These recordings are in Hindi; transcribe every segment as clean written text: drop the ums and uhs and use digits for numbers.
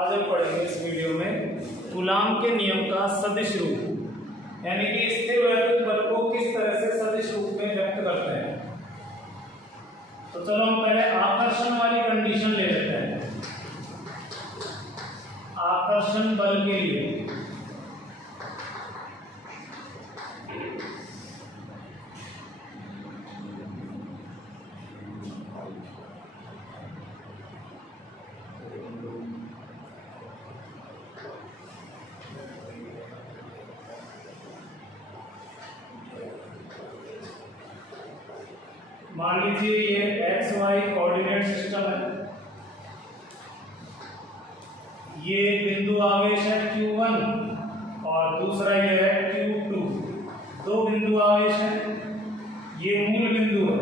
आज हम पढ़ेंगे इस वीडियो में कूलाम के नियम का सदिश रूप, यानी कि स्थिर वैद्युत बल को किस तरह से सदिश रूप में व्यक्त करते हैं। तो चलो हम पहले आकर्षण वाली कंडीशन ले लेते हैं। आकर्षण बल के लिए मान लीजिए ये एक्स वाई कोऑर्डिनेट सिस्टम है। ये बिंदु आवेश है Q1 और दूसरा ये है Q2। दो बिंदु आवेश है। ये मूल बिंदु है।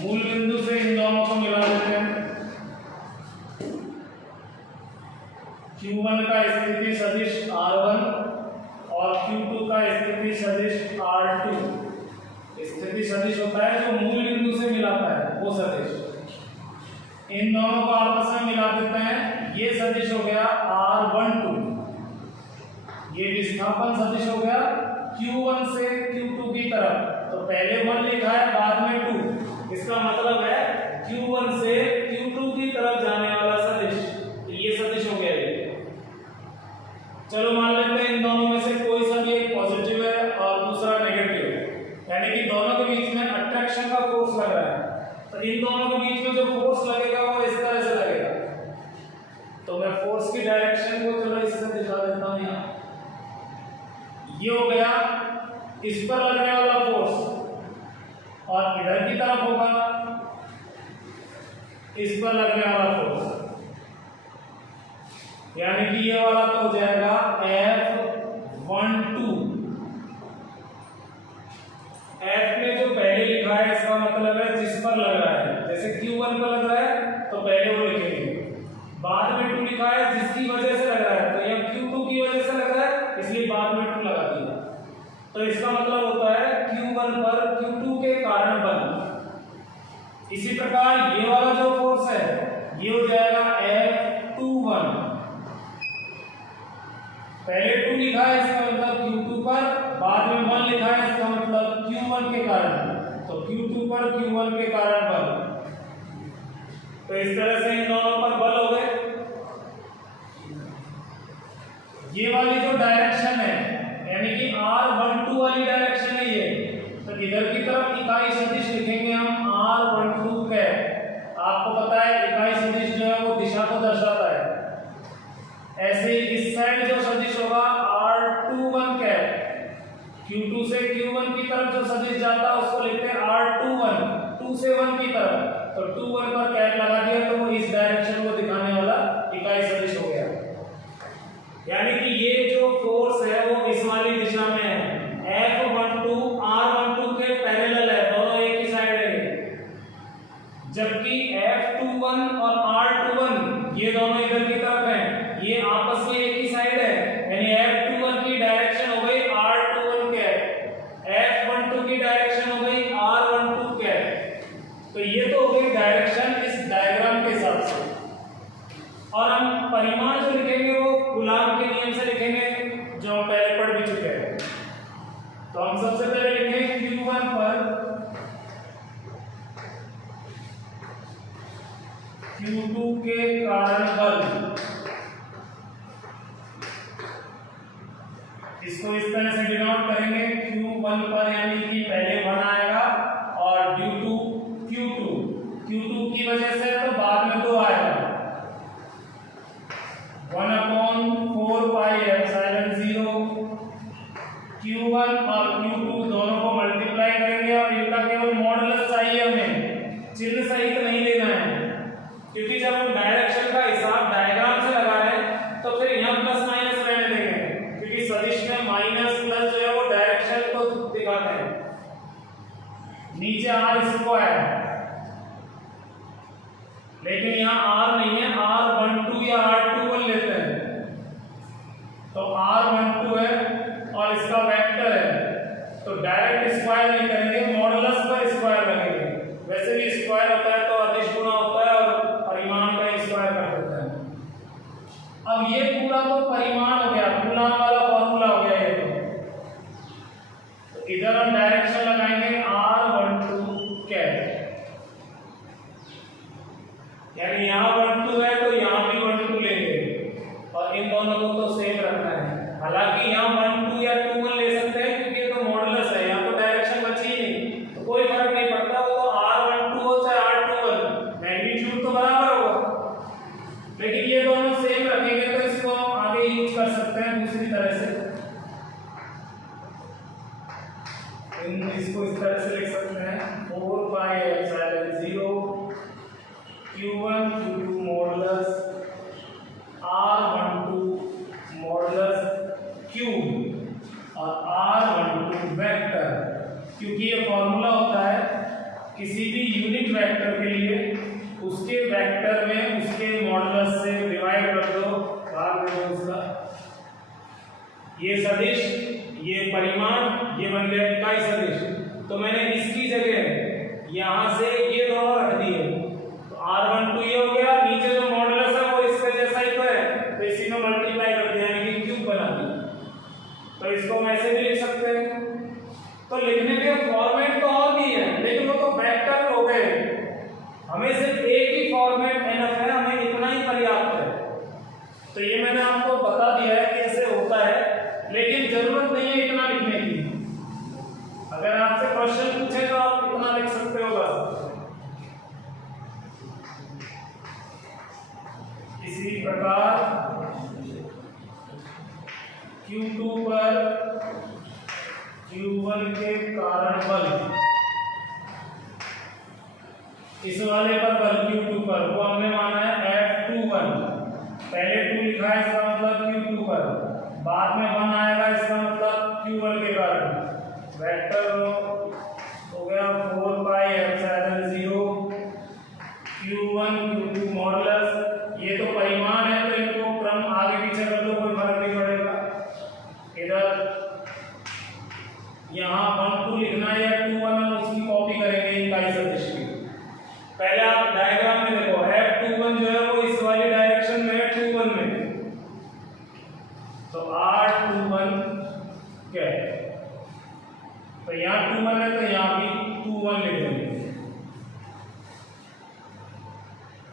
मूल बिंदु से इन दोनों को मिला देते हैं। Q1 का स्थिति सदिश R1 और Q2 का स्थिति सदिश R2। स्थिति सदिश होता है जो मूल बिंदु से मिलाता है वो सदिश। इन दोनों को आपस में मिला देते हैं। ये सदिश हो गया R12। ये विस्थापन सदिश हो गया Q1 से Q2 की तरफ। तो पहले 1 लिखा है, बाद में 2। इसका मतलब है Q1 से Q2 की तरफ जाने वाला सदिश। तो ये सदिश हो गया ये। चलो मान लेते हैं इन दोनों में से कोई सा भी एक पॉजिटिव है और दूसरा नेगेटिव है, यानी कि दोनों के बीच में अट्रैक्शन का फोर्स लग रहा है। तो इन दोनों के बीच में जो फोर्स लगेगा वो इस तरह से लगेगा। तो मैं फोर्स की डायरेक्शन को चलो इससे दिखा देता हूं। यहाँ ये हो गया इस पर लगने वाला फोर्स और इधर की तरफ होगा इस पर लगने वाला फोर्स, यानी कि ये वाला तो हो जाएगा F12। F में जो पहले लिखा है इसका मतलब है जिस पर लग रहा है। जैसे Q1 पर लग रहा है तो पहले वो लिखेंगे, बाद में 2 लिखा है जिसकी वजह से लग रहा है, तो यहाँ Q2 की वजह से लग रहा है इसलिए बाद में 2 लगा दिया। तो इसका मतलब होता है Q1 पर Q2 के कारण बल। इसी प्रकार ये वाला जो फोर्स है ये हो जाएगा F21। पहले 2 लिखा है इसका मतलब Q2 पर, बाद में 1 लिखा है इसका मतलब Q1 के कारण। तो Q2 पर Q1 के कारण बल। तो इस तरह से इन दोनों पर बल हो गए। ये वाली जो डायरेक्शन है यानी कि R12 वाली डायरेक्शन है ये, तो इधर की तरफ इकाई सदिश लिखेंगे हम R12 के। आपको पता है इकाई सदिश जो है वो दिशा को दर्शाता है। ऐसे ही इस साइड जो सदिश होगा R21 के, Q2 से Q1 की तरफ जो सदिश जाता है उसको लिखते हैं R21। 2 से 1 की तरफ, तो 2 1 पर कैप लगा दिया तो वो इस डायरेक्शन को दिखाने वाला इकाई सदिश हो गया। यानी कि ये जो फोर्स है वो इस वाली दिशा में है। F12 R12 के पैरेलल है, दोनों एक ही साइड है। जबकि F21 और R21 ये दोनों इधर की तरफ हैं, ये आपस में एक ही साइड है। यानी F21 की डायरेक्शन हो गई R21 के, F12 की डायरेक्शन हो गई R12 के। तो ये तो हो गई डायरेक्शन इस डायग्राम के हिसाब से। और हम परिमाण जो लिखेंगे वो कूलाम के नियम से लिखेंगे जो हम पहले पढ़ भी चुके हैं। तो हम सबसे पहले लिखेंगे Q1 पर Q2 के कारण बल। इसको इस तरह से डिनोट करेंगे Q1 पर, यानी कि पहले 1 आएगा और ड्यू टू Q2 की वजह से तो बाद में 2 आएगा। 1/4 पाई एप्सिलॉन 0। Q1 और Q2 दोनों को मल्टीप्लाई करेंगे और इनका केवल मॉडुलस चाहिए हमें, चिन्ह सहित नहीं लेना है। क्योंकि जब हम डायरेक्शन का हिसाब डायग्राम से लगा रहे हैं तो फिर यहाँ प्लस माइनस रहने देंगे, क्योंकि सदिश में माइनस प्लस जो है वो डायरेक्शन को दिखाते हैं। नीचे R², लेकिन यहाँ R नहीं है, R12 या R21 लेते हैं। तो R12 है और इसका वेक्टर है, तो डायरेक्ट स्क्वायर नहीं करेंगे, मॉडुलस पर स्क्वायर लगेंगे। वैसे भी स्क्वायर होता है तो अदिश गुणा होता है और परिमाण का स्क्वायर कर देते हैं। यानी यहाँ 1 2 है तो यहाँ भी 1 2 लेंगे और इन दोनों को तो सेम रखना है। हालांकि यहाँ 1 2 या 2 1 ले सकते हैं क्योंकि ये तो मॉडुलस है, यहाँ तो डायरेक्शन बची ही नहीं, तो कोई फर्क नहीं पड़ता, वो तो R12 हो चाहे R21 मैग्नीट्यूड तो बराबर होगा। लेकिन ये दोनों सेम रखेंगे तो इसको हम आगे यूज कर सकते हैं दूसरी तरह से। इसको इस तरह से लिख सकते हैं 4 pi epsilon 0 Q1 Q2 modulus R12 modulus Q और R12 वेक्टर, क्योंकि ये फॉर्मूला होता है किसी भी यूनिट वेक्टर के लिए उसके वेक्टर में उसके मॉडुलस से डिवाइड कर दो, भाग दे दो उसका। ये सदिश, ये परिमाण, ये बन गया इकाई सदिश, तो मैंने इसकी जगह यहां से ये दोनों रख दिए, तो R12 ये हो गया, नीचे जो मॉडुलस है वो इसके जैसा ही तो है, तो इसी में मल्टीप्लाई कर दिया यानी कि क्यूब बना दिया। तो इसको हम ऐसे भी लिख सकते हैं। तो लिखने के फॉर्मेट तो और भी है लेकिन वो तो वेक्टर हो गए, हमें सिर्फ एक ही फॉर्मेट एनफ है, हमें इतना ही पर्याप्त है। तो ये मैंने आपको बता दिया है कैसे होता है, लेकिन जरूरत नहीं है इतना लिखने की। अगर आपसे क्वेश्चन पूछे तो आप इतना लिख सकते हो बस। इसी प्रकार Q2 पर Q1 के कारण बल, इस वाले पर बल Q2 पर वो हमने माना है F21, पहले 2 लिखा है इसका मतलब Q2 पर, बाद में 1 आएगा इसका मतलब Q1 के कारण। वेक्टर हो गया 4 pi epsilon 0 Q1 Q2 modulus, ये तो परिमाण है तो इनको क्रम आगे पीछे कर लो, कोई फर्क नहीं पड़ेगा। इधर यहाँ 1 2 लिखना है या 2 1 हम उसकी कॉपी करेंगे इकाई सदिश की। पहले आप डायग्राम में देखो F21 जो है वो इस वाली डायरेक्शन में है 21 में, तो R21 क्या है, तो यहाँ 21 है तो यहाँ भी 21 लिख देंगे।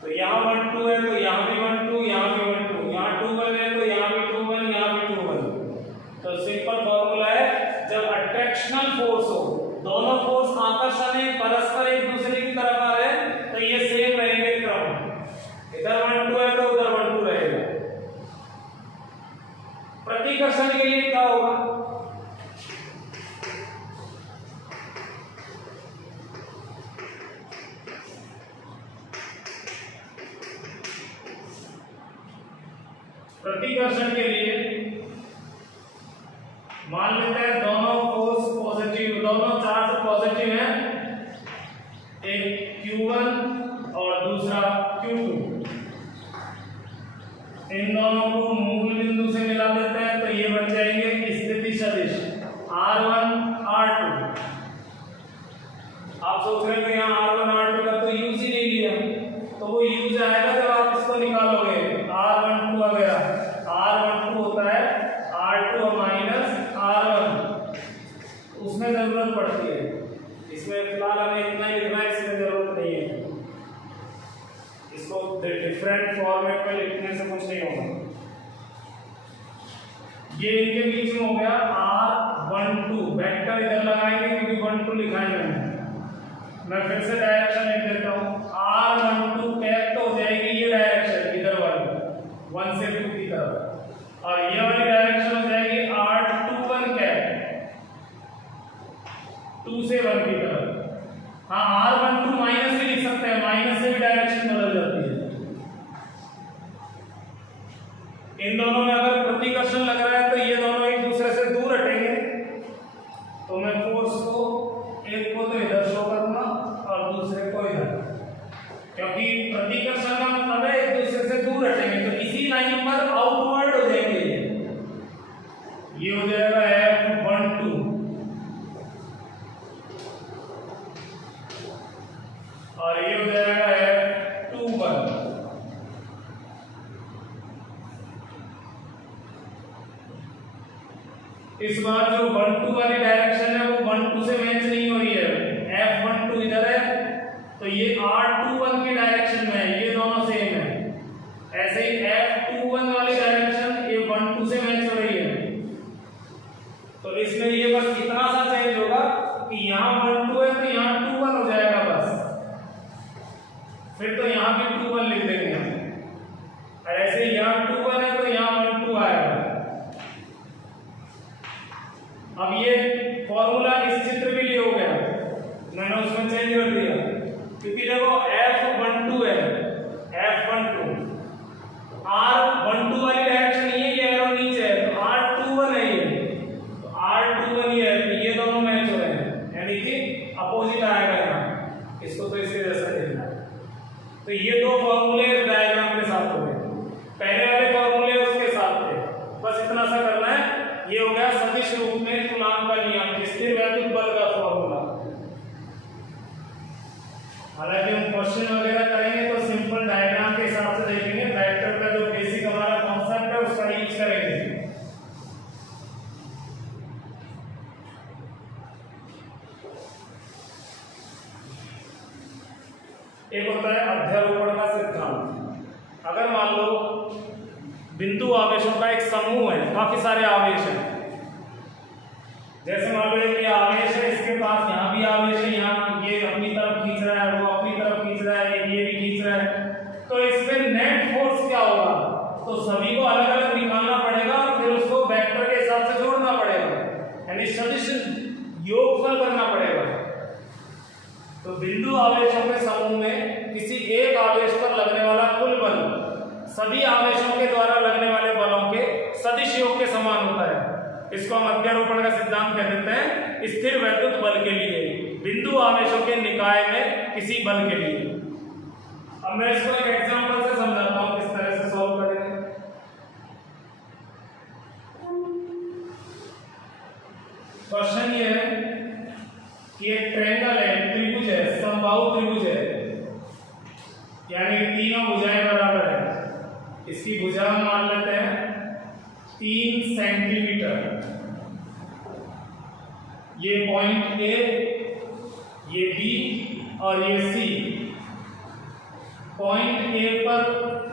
तो यहाँ 1 2 है तो यहाँ भी 1 2, यहाँ भी 1 2, यहाँ 21 है तो यहाँ भी 21, यहाँ भी 21। तो सिंपल फॉर्मूला है, जब अट्रैक्शनल फोर्स हो, दोनों फोर्स आकर्षण है परस्पर एक दूसरे की तरफ आ रहे हैं, तो ये सेम रहेंगे क्रम, इधर 1 2 है तो उधर 1 2 रहेगा। प्रतिकर्षण के लिए क्या होगा, प्रतिकर्षण के लिए मान लेते हैं दोनों फोर्स पॉजिटिव, दोनों चार्ज पॉजिटिव हैं, एक Q1 और दूसरा Q2, इन दोनों को मूल बिंदु से मिला देते हैं तो ये बन जाएंगे स्थिति सदिश R1 R2। आप सोच रहे हो यहाँ R1 R2 का तो यूज ही नहीं लिया, तो वो यूज आएगा जब आप इसको निकालोगे R12 वगैरह। R12 होता है R2 माइनस R1, उसमें जरूरत पड़ती है, इसमें फिलहाल हमें इतना ही लिखना है, इसमें जरूरत नहीं है, इसको डिफरेंट फॉर्मेट में लिखने से कुछ नहीं होगा। ये इनके बीच में हो गया R12, वेक्टर इधर लगाएंगे क्योंकि 1 2 लिखा है मैंने, मैं फिर से डायरेक्शन लिख देता हूँ। R12 कैप तो हो जाएगी ये डायरेक्शन इधर वाली 1 से 2 की तरफ, और ये वाली डायरेक्शन हो जाएगी R21 कैप 2 से 1 की तरफ। हाँ R12 माइनस भी लिख सकते हैं, माइनस से भी डायरेक्शन बदल जाती है। इन दोनों में अगर प्रतिकर्षण लग रहा है तो ये दोनों एक दूसरे से दूर हटेंगे, तो मैं फोर्स को एक को तो इधर शो करूंगा और दूसरे को इधर, क्योंकि प्रतिकर्षण का मतलब है एक दूसरे से दूर हटेंगे, तो इसी लाइन पर आउटवर्ड हो जाएंगे। ये हो जाएगा F12 और ये हो जाएगा F21। इस बार जो 1 2 वाली डायरेक्शन है वो 1 2 से मैच नहीं हो रही है, F12 इधर है तो ये R21 की डायरेक्शन में है, ये दोनों से लिख देंगे हम। और ऐसे यहाँ 2 1 है तो यहाँ 1 2 आएगा। अब ये फॉर्मूला इस चित्र के लिए हो गया, मैंने उसमें चेंज कर दिया क्योंकि देखो F12 है, F12 R12 वाली डायरेक्शन ये एरो नीचे है तो R21 है ये, तो R21 ये है, तो ये दोनों मैच हो रहे हैं यानी कि अपोजिट आएगा यहाँ, इसको तो इसके जैसा लिखना है। तो ये दो फॉर्मूले डायग्राम के साथ हो गए, पहले वाले फॉर्मूले उसके साथ थे, बस इतना सा करना है। ये हो गया सदिश रूप में तुलना का नियम, स्थिर वैद्युत बल का फॉर्मूला। हालांकि हम क्वेश्चन वगैरह करेंगे तो सिंपल डायग्राम के हिसाब से देखेंगे, वेक्टर का जो बेसिक हमारा कॉन्सेप्ट है उसका यूज करेंगे। एक होता है अध्यारोपण का सिद्धांत। अगर मान लो बिंदु आवेशों का एक समूह है, काफी सारे आवेश हैं, जैसे मान लो कि आवेश है, इसके पास यहाँ भी आवेश है, यहाँ ये अपनी तरफ खींच रहा है, वो अपनी तरफ खींच रहा है, ये भी खींच रहा है, तो इसमें नेट फोर्स क्या होगा? तो सभी को अलग अलग निकालना पड़ेगा और फिर उसको वेक्टर के हिसाब से जोड़ना पड़ेगा, यानी सदिश योगफल करना पड़ेगा। तो बिंदु आवेशों के समूह में किसी एक आवेश पर लगने वाला कुल बल सभी आवेशों के द्वारा लगने वाले बलों के सदिश योग के समान होता है। इसको हम अध्यारोपण का सिद्धांत कह देते हैं स्थिर वैद्युत बल के लिए, बिंदु आवेशों के निकाय में किसी बल के लिए। अब मैं इसको एक एग्जांपल से समझाता हूं किस तरह से सॉल्व करेंगे। क्वेश्चन ये है कि एक ट्रायंगल है, त्रिभुज है, समबाहु त्रिभुज है, यानी तीनों भुजाएं बराबर है। इसकी भुजा हम मान लेते हैं 3 सेंटीमीटर। ये पॉइंट ए, ये बी और ये सी। पॉइंट ए पर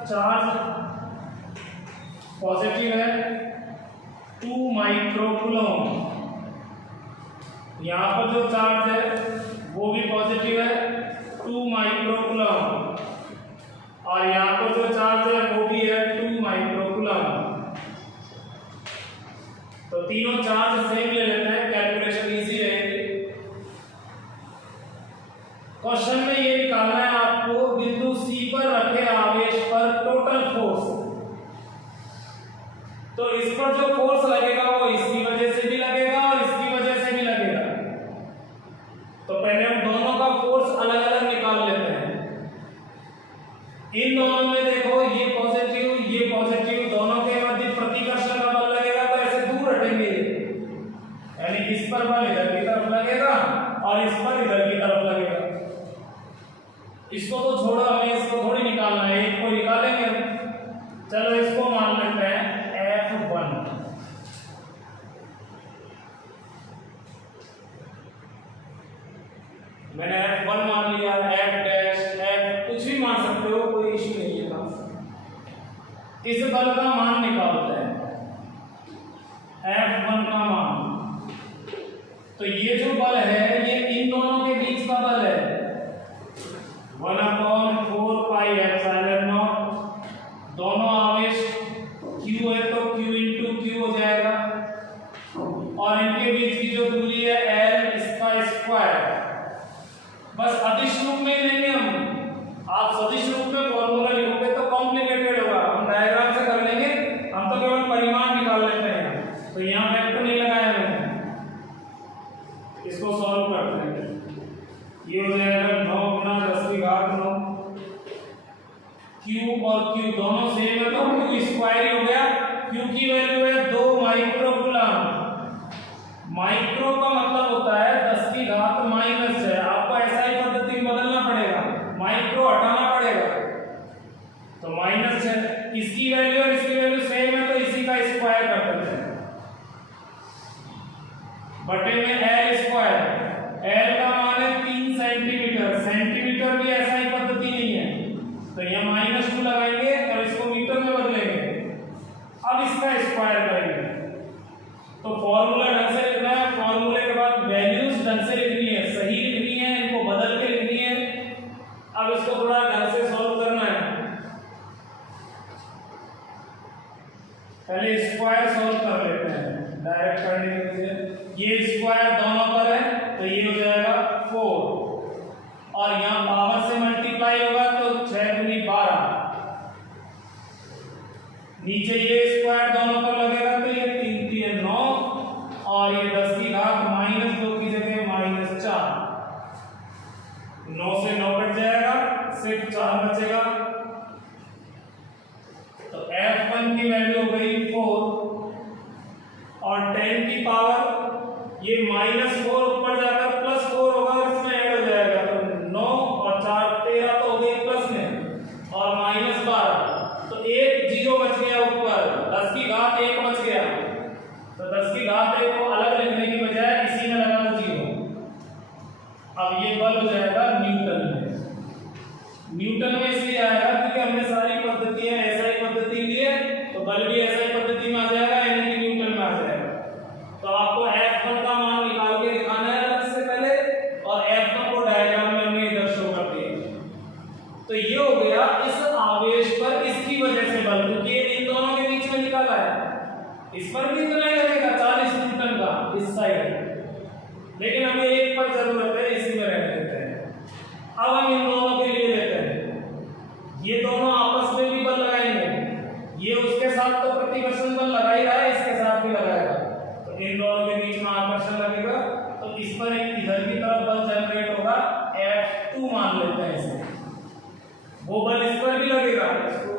चार्ज पॉजिटिव है 2 माइक्रोकूलम, यहाँ पर जो चार्ज है वो भी पॉजिटिव है 2 माइक्रोकूलम, और यहाँ पर जो चार्ज है वो भी है 2 माइक्रोकूलम। तो तीनों चार्ज सेम ले लेते हैं, कैलकुलेशन इजी रहेगी। क्वेश्चन में ये निकालना है आपको बिंदु सी पर रखे आवेश पर टोटल फोर्स। तो इस पर जो फोर्स लगेगा वो इसकी वजह से भी लगेगा और इसकी वजह से भी लगेगा। तो पहले हम दोनों का फोर्स अलग अलग निकाल लेते हैं। इन दोनों में देखो ये पॉजिटिव, दोनों के मध्य प्रतिकर्षण का बल लगेगा तो ऐसे दूर हटेंगे, यानी इस पर बल इधर की तरफ लगेगा और इस पर इधर की तरफ लगेगा। इसको तो छोड़ो, हमें इसको थोड़ी निकालना है, एक को निकालेंगे। चलो इसको मान लेते हैं F1। मैंने F1 मान लिया, F डैश, F कुछ भी मान सकते हो, कोई इश्यू नहीं है। इस बल का मान निकालते हैं F1 का मान। तो ये जो बल है ये इन दोनों के बीच का बल है 1/4 पाई एप्सिलॉन नॉट। दोनों आवेश Q है तो Q इंटू Q हो जाएगा, और इनके बीच की जो दूरी है L, इसका स्क्वायर। बस अदिश रूप में ही लेंगे हम, आप सदिश रूप में फॉर्मूला लिखोगे तो कॉम्प्लिकेटेड होगा, हम डायग्राम से कर लेंगे। हम तो केवल परिमाण निकाल लेते हैं, तो यहाँ वेक्टर नहीं लगाया मैंने। इसको सॉल्व करते हैं, ये हो जाएगा 9 गुना 10 की घात 9। Q और Q दोनों सेम है तो Q स्क्वायर ही हो गया। Q की वैल्यू है 2 माइक्रोकूलम। माइक्रो का मतलब होता है 10 की घात -6। आपको ऐसा ही पद्धति में बदलना पड़ेगा, माइक्रो हटाना पड़ेगा। तो -6, इसकी वैल्यू और इसकी वैल्यू सेम है तो इसी का स्क्वायर कर देते हैं, बटे में L स्क्वायर। L का मान है 3 सेंटीमीटर, सेंटीमीटर भी ऐसा ही पद्धति नहीं है, तो यहाँ -2 लगाएंगे और इसको मीटर में बदलेंगे। अब इसका स्क्वायर करेंगे, तो फॉर्मूला ढंग से लिखना है, फॉर्मूले के बाद वैल्यूज ढंग से लिखनी है, सही लिखनी है, इनको बदल के लिखनी है। अब इसको थोड़ा ढंग से सॉल्व करना है। नीचे ये स्क्वायर दोनों पर लगेगा तो ये 3 3 9 और ये 10 की घात -2 की जगह -4। 9 से 9 कट जाएगा, सिर्फ 4 बचेगा। तो f1 की वैल्यू हो गई 4 और 10 की पावर ये -4 ऊपर जाकर +4 होगा और इसमें ऐड हो जाएगा तो 9 और 4 13 तो हो गई प्लस में और -12 तो एक जीरो बच गया ऊपर, 10 की घात 1 बच गया। तो 10 की घात 1 को अलग लिखने की बजाय इसी में लगा दो जीरो। अब ये बल हो जाएगा न्यूटन में। न्यूटन में इसलिए आएगा क्योंकि हमने सारी पद्धतियां ऐसा ही पद्धति ली है तो बल भी ऐसा ही पद्धति में आ जाएगा, यानी कि न्यूटन में आ जाएगा। तो आपको F1 का मान निकाल के दिखाना है अलग से पहले और F1 को डायग्राम में हमने इधर शो कर दिया। तो ये हो गया इस आवेश पर इसकी वजह से बल, क्योंकि ये इन दोनों के बीच में निकाला है। इस पर भी इतना ही लगेगा 40 न्यूटन का इस साइड, लेकिन हमें एक पर जरूरत है, इसी में रख देते हैं। अब हम इन दोनों के लिए लेते हैं, ये दोनों आपस में भी बल लगाएंगे। ये उसके साथ तो प्रतिकर्षण बल लगा ही रहा है, इसके साथ भी लगाएगा तो इन दोनों के बीच में आकर्षण लगेगा। तो इस पर एक इधर की तरफ बल जनरेट होगा, F2 मान लेते हैं इसे। वो बल इस पर भी लगेगा, इसको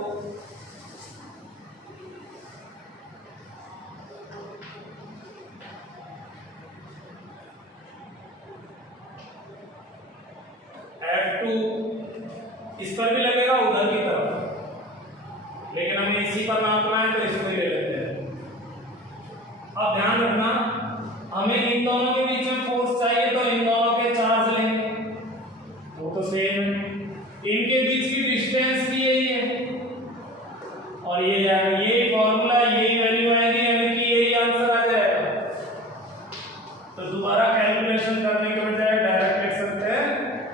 F2 इस पर भी लगेगा उधर की तरफ, लेकिन हमें इसी पर नापना है तो इसको ही ले लेते हैं। अब ध्यान रखना, हमें इन दोनों के बीच में फोर्स चाहिए तो इन दोनों के चार्ज लेंगे, वो तो सेम है। इनके बीच की डिस्टेंस भी यही है और ये यही फॉर्मूला, यही वैल्यू आएगी, यानी कि यही आंसर आ जाएगा। तो दोबारा कैलकुलेशन करने के बजाय डायरेक्ट लिख सकते हैं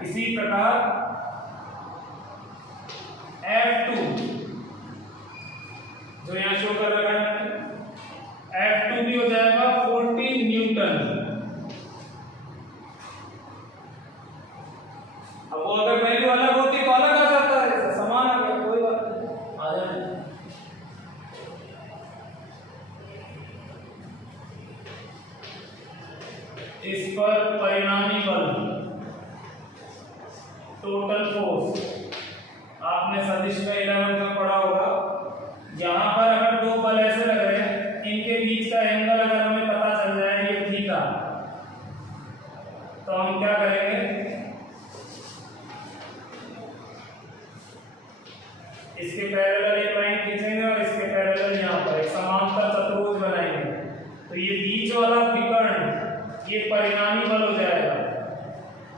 इसी प्रकार F2 जो यहां शो कर रखा है, F2 भी हो जाएगा 40 न्यूटन। अब वो अगर वैल्यू अलग होती तो अलग आ जाता है, समान आ गया, कोई बात नहीं, आ जाए। इस पर परिणामी बल टोटल फोर्स आपने सदिश का 11 में पढ़ा होगा। यहां पर अगर दो बल ऐसे लग रहे हैं, इनके बीच का एंगल अगर हमें पता चल जाए ये थीटा, तो हम क्या करेंगे, इसके पैरेलल एक लाइन खींचेंगे और इसके पैरेलल यहां पर एक समांतर चतुर्भुज बनाएंगे। तो ये बीच वाला विकर्ण ये परिणामी बल हो जाएगा।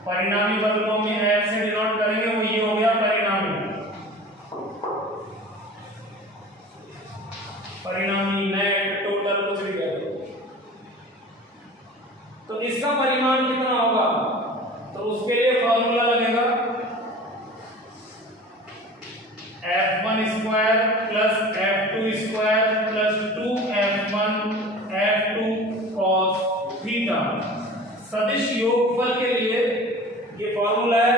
परिणामी बल को हम F से डिनोट करेंगे, वो ये हो गया परिणामी। परिणामी नेट टोटल कुछ भी कह दो। तो इसका परिमाण कितना होगा, तो उसके लिए फॉर्मूला लगेगा F1 square plus F2 square plus 2F1 F2 cos theta. सदिश योगफल के लिए ये फॉर्मूला है।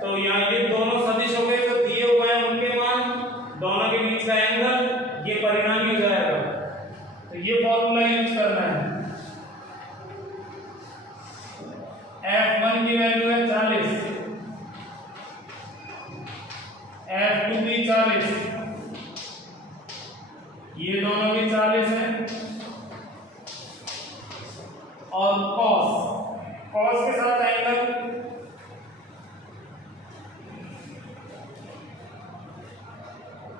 तो यहाँ ये दोनों सदिश हो गए तो दिए हुए हैं उनके मान, दोनों के बीच का एंगल, ये परिणामी हो जाएगा। तो ये फॉर्मूला यूज करना है। F1 की वैल्यू है 40, F2 भी 40, ये दोनों भी 40 हैं और cos के साथ एंगल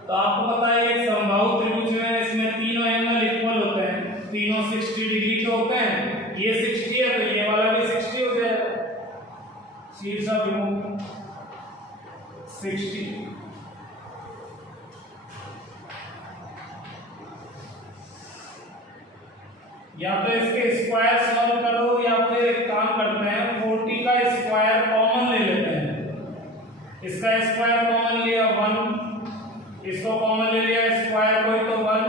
तो आपको पता है एक समबाहु त्रिभुज में इसमें तीनों एंगल इक्वल होते हैं, तीनों 60 डिग्री के होते हैं। ये 60 है तो ये वाला भी 60 हो जाएगा, शीर्षाभिमुख 60। या तो इसके स्क्वायर सॉल्व करो या फिर एक काम करते हैं 40 का स्क्वायर कॉमन ले लेते हैं। इसका स्क्वायर कॉमन लिया 1, इसको कॉमन ले लिया स्क्वायर कोई तो 1।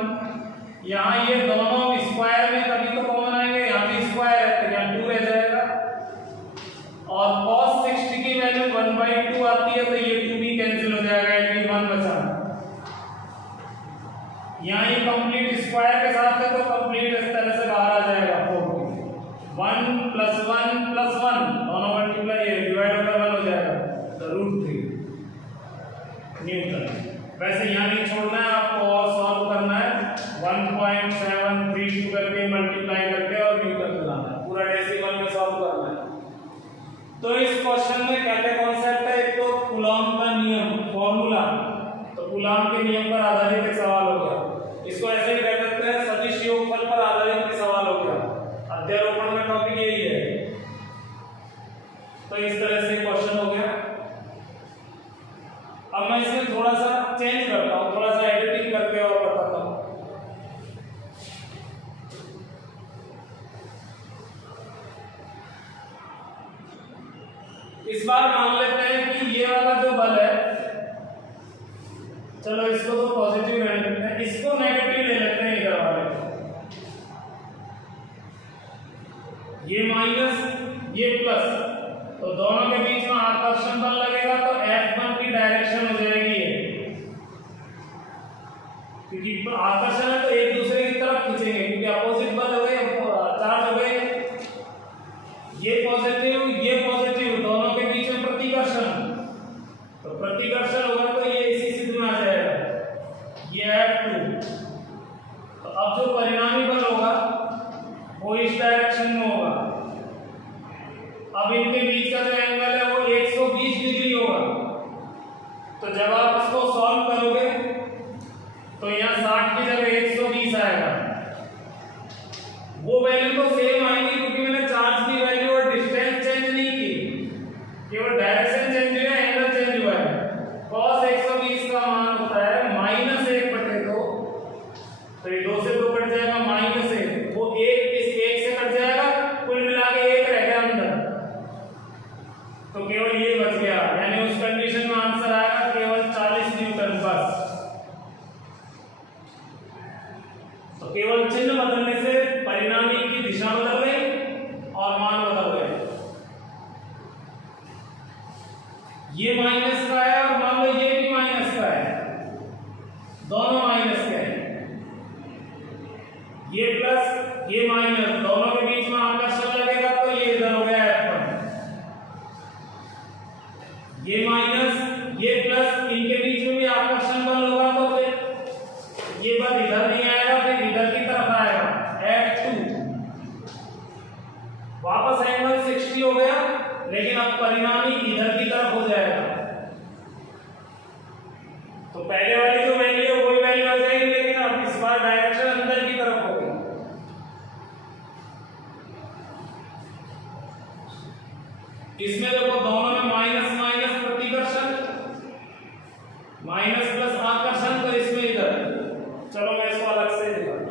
यहाँ ये दोनों स्क्वायर में कभी तो कॉमन आएंगे, यहाँ भी स्क्वायर है तो यहाँ 2 रह जाएगा। और cos 60 की वैल्यू 1/2 आती है तो ये 2 भी कैंसिल हो जाएगा, यानी 1 बचा। यहाँ कंप्लीट स्क्वायर के साथ है तो कंप्लीट इस तरह से बाहर आ जाएगा 1 + 1 + 1 दोनों मल्टीप्लाई डिवाइड होकर 1 हो जाएगा तो √3 न्यूटन। वैसे यहाँ नहीं छोड़ना है आपको और सॉल्व करना है 1.732 करके मल्टीप्लाई करके और न्यूटन बनाना है, पूरा डेसिमल में सॉल्व करना है। तो इस क्वेश्चन में क्या क्या कॉन्सेप्ट है, एक तो कूलॉम का नियम फॉर्मूला, तो कूलॉम के नियम पर आधारित एक सवाल हो गया। इसको ऐसे ही कह सकते हैं सदिश योगफल पर आधारित एक सवाल हो गया। अध्यारोपण में टॉपिक यही है। तो इस तरह से क्वेश्चन हो गया। अब मैं इसमें थोड़ा सा चेंज करता हूँ, थोड़ा सा एडिटिंग करके और बताता हूँ। इस बार मान लेते हैं कि ये वाला जो बल है, चलो इसको तो पॉजिटिव रहने देते हैं, इसको नेगेटिव ले लेते हैं इधर वाले, ये माइनस ये प्लस, तो दोनों के बीच में आकर्षण बल लगेगा तो F1 की डायरेक्शन हो जाएगी ये, क्योंकि आकर्षण है तो एक दूसरे की तरफ खींचेंगे, क्योंकि अपोजिट बल हो गए, चार्ज हो गए, ये पॉजिटिव दोनों के बीच में प्रतिकर्षण, तो प्रतिकर्षण होगा तो ये इसी स्थिति में आ जाएगा ये F2। तो अब जो परिणामी बल होगा वो इस डायरेक्शन में होगा। अब इनके बीच का जो एंगल है वो 120 डिग्री होगा। तो जब आप इसको सॉल्व करोगे तो यहाँ 60 की जगह 120 आएगा। वो वैल्यू तो सेम आएगी क्योंकि मैंने चार्ज की वैल्यू और डिस्टेंस चेंज नहीं की, केवल डायरेक्शन चेंज हुआ है, एंगल चेंज हुआ है। cos 120 का मान होता है -1/2, तो ये 2 से 2 कट जाएगा -1, वो 1 इस 1 से कट जाएगा, कुल मिला के 1 रह गया अंदर, तो केवल ये बच गया, यानी उस कंडीशन में आंसर आएगा केवल 40 न्यूटन बस। तो केवल चिन्ह बदलने से परिणामी की दिशा बदल गई और मान बदल गए। ये माइनस का है और मान लो ये भी माइनस का है, दोनों माइनस के हैं, ये प्लस ये माइनस, दोनों के बीच में आकर्षण लगेगा तो ये इधर हो गया F1, ये माइनस ये प्लस, इनके बीच में भी आकर्षण बल होगा तो फिर ये बल इधर नहीं आएगा, फिर इधर की तरफ आएगा F2। वापस एंगल 60 हो गया, लेकिन अब परिणामी इधर की तरफ हो जाएगा। तो पहले वाली जो वैल्यू है वही वैल्यू आ जाएगी, लेकिन अब इस बार डायरेक्शन अंदर की तरफ होगी। इसमें देखो दोनों में माइनस माइनस प्रतिकर्षण, माइनस प्लस आकर्षण, तो इसमें इधर, चलो मैं इसको अलग से दिखाता हूं।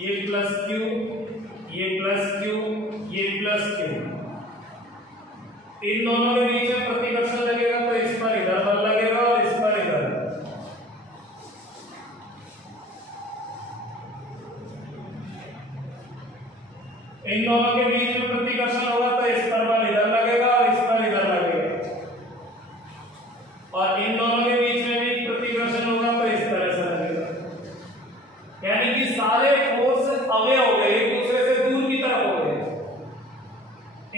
ये प्लस क्यू, ये प्लस क्यू, ये प्लस क्यू, इन दोनों के बीच में प्रतिकर्षण लगेगा तो इस पर इधर बल लगेगा और इस पर इधर। इन दोनों के बीच में प्रतिकर्षण होगा तो इस पर बल इधर लगेगा और इस पर इधर लगेगा, और इन दोनों के बीच में भी प्रतिकर्षण होगा तो इस तरह से लगेगा। यानी कि सारे फोर्स अवे हो गए, एक दूसरे से दूर की तरफ हो गए।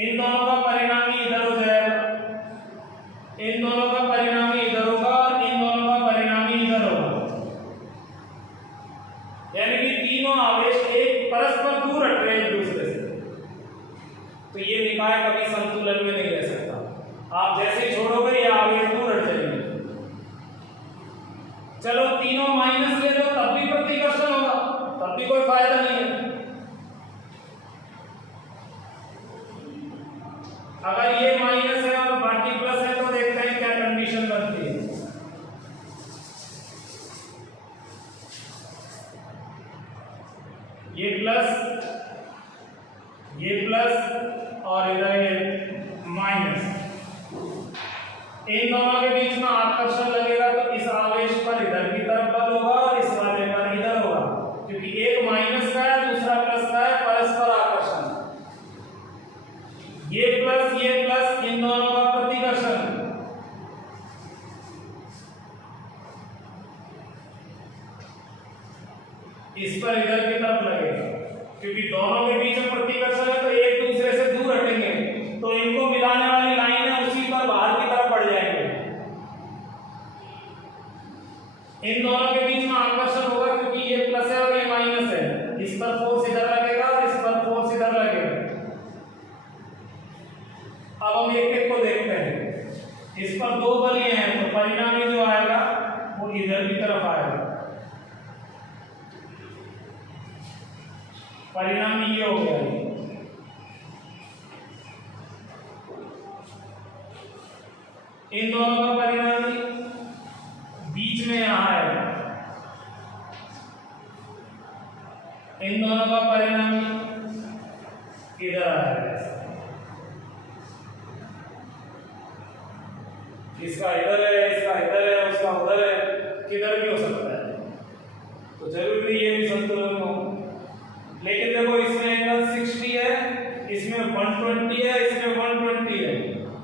इन दोनों का परिणामी इधर हो जाएगा, इन दोनों का परिणामी इधर होगा और इन दोनों का परिणामी इधर होगा। यानी कि तीनों आवेश एक परस्पर दूर हट रहे हैं एक दूसरे से, तो ये निकाय कभी संतुलन में नहीं रह सकता। आप जैसे ही छोड़ोगे ये आवेश दूर हट जाएंगे। चलो तीनों माइनस ले लो तब भी प्रतिकर्षण होगा, तब भी कोई फायदा नहीं है। अगर ये माइनस है और बाकी प्लस है तो देखते हैं क्या कंडीशन बनती है। ये प्लस और इधर ये माइनस, इन दोनों के बीच में आकर्षण लगेगा तो इस आवेश पर इधर की तरफ बल होगा और इस वाले क्योंकि एक माइनस का है दूसरा प्लस का है, परस्पर आकर्षण। ये प्लस इन दोनों का प्रतिकर्षण। इस पर इधर की तरफ लगेगा, क्योंकि दोनों के बीच में प्रतिकर्षण है तो एक दूसरे से दूर हटेंगे, तो इनको मिलाने वाली लाइन है उसी पर बाहर की तरफ बढ़ जाएंगे। इन दोनों के बीच में आकर्षण होगा, क्योंकि ये प्लस है और ये माइनस है। इस पर फोर्स इधर लगेगा और इस पर फोर्स इधर लगेगा। अब हम एक एक को देखते हैं। इस पर दो बल ये हैं, तो परिणामी जो आएगा वो इधर की तरफ आएगा। परिणामी ये हो गया। इन दोनों का परिणामी बीच में यहां है। इन दोनों का परिणामी इधर आएगा। इसका इधर है, इसका इधर है, उसका उधर है, किधर भी हो सकता है। तो जरूरी ये भी संतुलन हो। लेकिन देखो इसमें एंगल 60 है, इसमें 120 है, इसमें 120 है।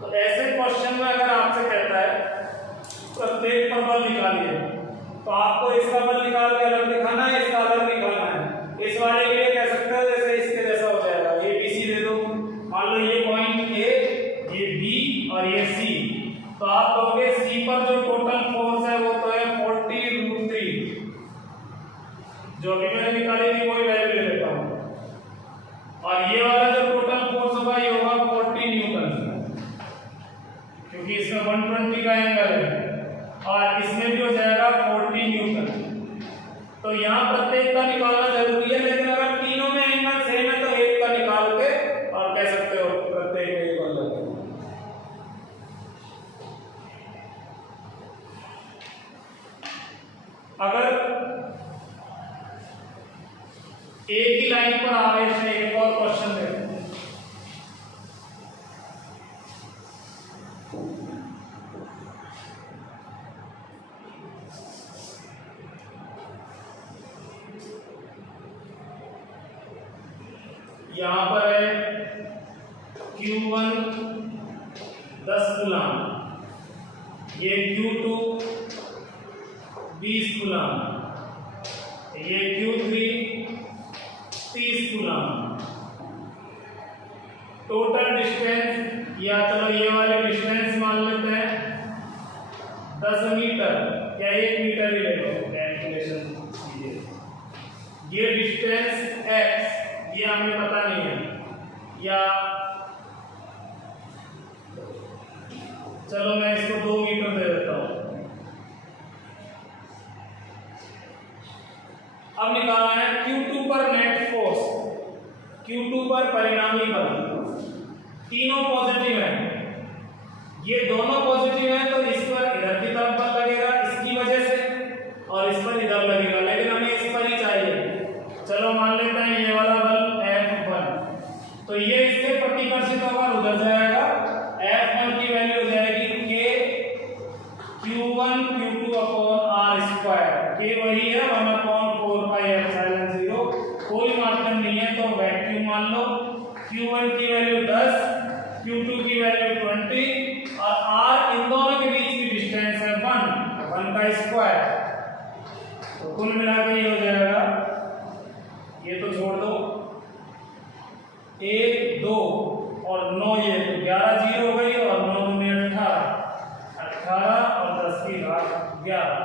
तो ऐसे क्वेश्चन में अगर आपसे कहता है प्रत्येक पर बल निकालिए, तो आपको इसका बल निकाल के अलग दिखाना है, इसका अलग निकालना है। इस वाले के लिए कह सकते हो जैसे इसके जैसा हो जाएगा। ये BC दे दो, मान लो ये पॉइंट A, ये B और ये C। तो आप कहोगे C पर जो टोटल फोर्स है वो तो है 40√3, जो अभी मैंने निकाली थी वही वैल्यू ले लेता हूं। और ये वाला जो टोटल फोर्स होगा ये होगा 40 न्यूटन, क्योंकि इसमें 120 का एंगल है, और इसमें भी हो जाएगा 40 न्यूटन। तो यहाँ प्रत्येक का निकालना जरूरी है, लेकिन अगर तीनों में एंगल सेम है तो एक का निकाल के और कह सकते हो प्रत्येक में एक बल लगेगा। अगर एक ही लाइन पर आवेश है, एक और क्वेश्चन देखते हैं। यहां पर है Q1 10 कूलम, ये Q2 20 कूलम, ये Q3 30 कूलम। टोटल डिस्टेंस, या चलो ये वाले डिस्टेंस मान लेते हैं 10 मीटर या 1 मीटर ही ले लो, कैलकुलेशन कीजिए। ये डिस्टेंस x, ये हमें पता नहीं है, या चलो मैं इसको 2 मीटर दे देता हूं। अब निकालना है Q2 पर नेट फोर्स, Q2 पर परिणामी बल। तीनों पॉजिटिव हैं, ये दोनों पॉजिटिव हैं, तो इस पर इधर की तरफ बल लगेगा इसकी वजह से, और इस पर इधर लगेगा, लेकिन हमें इस पर ही चाहिए। चलो मान लेते हैं ये वाला बल F1, तो ये इससे प्रतिकर्षित होकर उधर जाएगा। F1 की वैल्यू हो जाएगी K Q1 Q2 upon R²। K वही है 1/4πε0, कोई माध्यम नहीं है तो वैक्यूम मान लो। Q1 की वैल्यू 10, Q2 की वैल्यू 20, और R इन दोनों के बीच की डिस्टेंस है 1 का स्क्वायर। तो कुल मिला के ये हो जाएगा, ये तो छोड़ दो, 1 2 और 9, ये तो 11 जीरो हो गई, और 9 दूनी 18 और 10 की घात 11,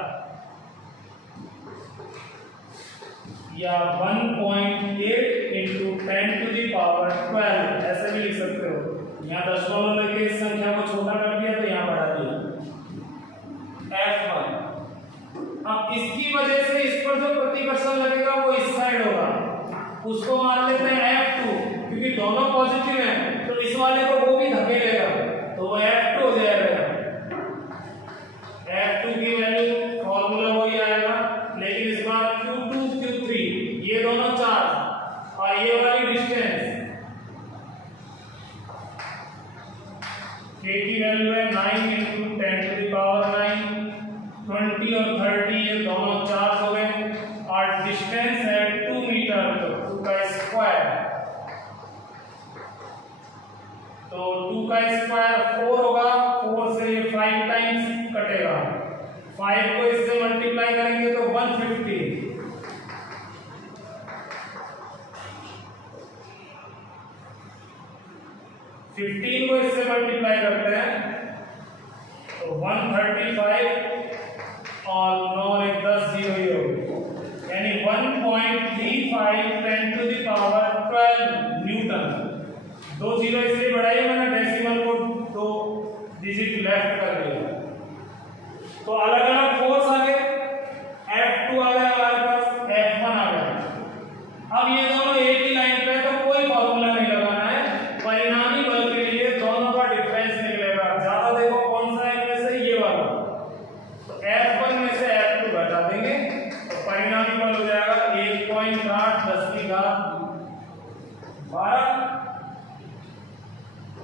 या 1.8 into 10⁻12 ऐसे भी लिख सकते हो। यहाँ दशमलव लेके इस संख्या को छोटा कर दिया तो यहाँ बढ़ा दिया F1। अब इसकी वजह से इस पर जो प्रतिकर्षण लगेगा वो इस साइड होगा, उसको मान लेते हैं F2, क्योंकि दोनों पॉजिटिव हैं तो इस वाले को वो भी धकेलेगा, तो वो F2 हो जाएगा। F2 की वैल्यू फॉर्मूला वही आएगा, लेकिन इस बार Q2 Q3 ये दोनों चार्ज और ये वाली डिस्टेंस K की वैल्यू है 9 × 10⁻9, 20 और 30 ये दोनों चार्ज हो गए, और डिस्टेंस है का स्क्वायर 4 होगा, 4 से 5 टाइम्स कटेगा, 5 को इससे मल्टीप्लाई करेंगे तो 150, 15 को इससे मल्टीप्लाई करते हैं तो 135 और 9 एक 10 जीरो ही होगी, यानी 1.35 10 टू द पावर 12 न्यूटन। 2 जीरो इसलिए बढ़ाइए मैंने डेसिमल को 2 डिजिट लेफ्ट कर दिया। तो अलग अलग फोर्स आ गए, F2 आ गया हमारे पास, F1 आ गया। अब ये दोनों एक ही लाइन पे तो कोई फॉर्मूला नहीं लगाना है, परिणामी बल के लिए दोनों का डिफरेंस निकलेगा। ज्यादा देखो कौन सा है इनमें से, ये वाला, तो F1 में से F2 घटा देंगे तो परिणामी बल हो जाएगा 1.8 10 की घात 12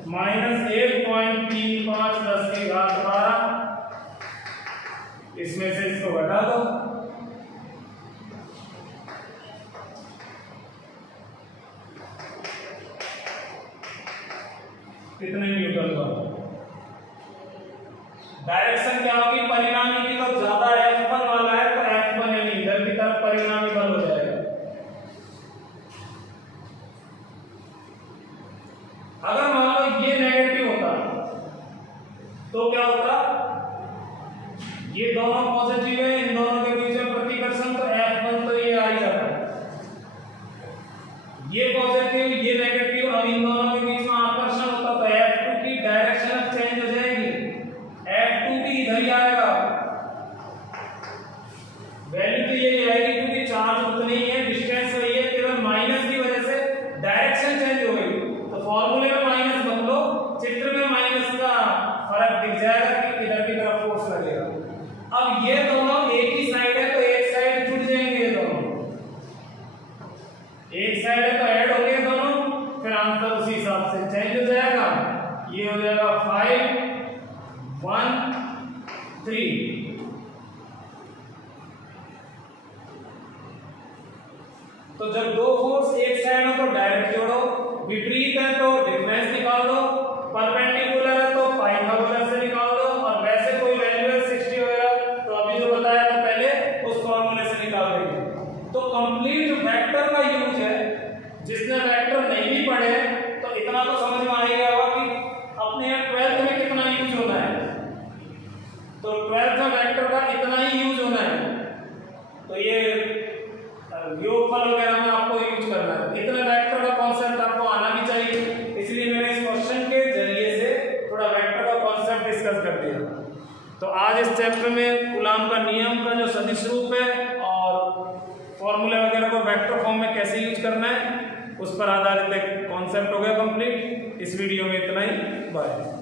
माइनस 1.35 10 की घात 12, इसमें से इसको घटा दो, कितने न्यूटन का। डायरेक्शन क्या होगी परिणामी की, तो ज्यादा F1 वाला है तो F1 यानी इधर की तरफ परिणामी बल हो जाएगा। अगर मान लो ये नेगेटिव होता तो क्या होता, ये दोनों पॉजिटिव है, इन दोनों के बीच में प्रतिकर्षण, तो F1 तो ये आ ही जाता है, ये पॉजिटिव ये नेगेटिव, अब इन दोनों के बीच में आकर्षण होता तो F2 की डायरेक्शन अब चेंज हो जाएगी, F2 भी इधर ही आएगा, वैल्यू तो यही आएगी क्योंकि चार्ज उतनी ही है, डिस्टेंस वही है, केवल माइनस की वजह से डायरेक्शन चेंज हो गई। तो फॉर्मूले में माइनस बदल लो, चित्र में माइनस का फर्क दिख जाएगा कि इधर की तरफ फोर्स लगेगा। अब ये दोनों एक ही साइड है तो एक साइड जुड़ जाएंगे, ये दोनों एक साइड है तो ऐड होंगे दोनों, फिर आंसर उसी हिसाब से चेंज हो जाएगा। ये हो जाएगा 5 1 3। तो जब दो फोर्स एक साइड हो तो डायरेक्ट जोड़ो, विपरीत है तो डिफरेंस निकाल दो, परपेंडिकुलर है तो पाइथागोरस से निकाल दो, और वैसे कोई वैल्यू है 60 वगैरह तो अभी जो बताया था पहले उस फॉर्मूले से निकाल देंगे। तो कंप्लीट वेक्टर का यूज है, जिसने वेक्टर नहीं भी पढ़े तो इतना तो समझ में आ ही गया होगा कि अपने 12th में कितना यूज होना है, तो 12th में वेक्टर का इतना ही यूज होना है। तो ये योगफल वगैरह में आपको यूज करना है, इतना वेक्टर का कॉन्सेप्ट आपको आना भी चाहिए, इसलिए मैंने इस क्वेश्चन के जरिए से थोड़ा वेक्टर का कॉन्सेप्ट डिस्कस कर दिया। तो आज इस चैप्टर में कूलाम का नियम का जो सदिश रूप है और फॉर्मूले वगैरह को वेक्टर फॉर्म में कैसे यूज करना है उस पर आधारित एक कॉन्सेप्ट हो गया कंप्लीट। इस वीडियो में इतना ही, बाय।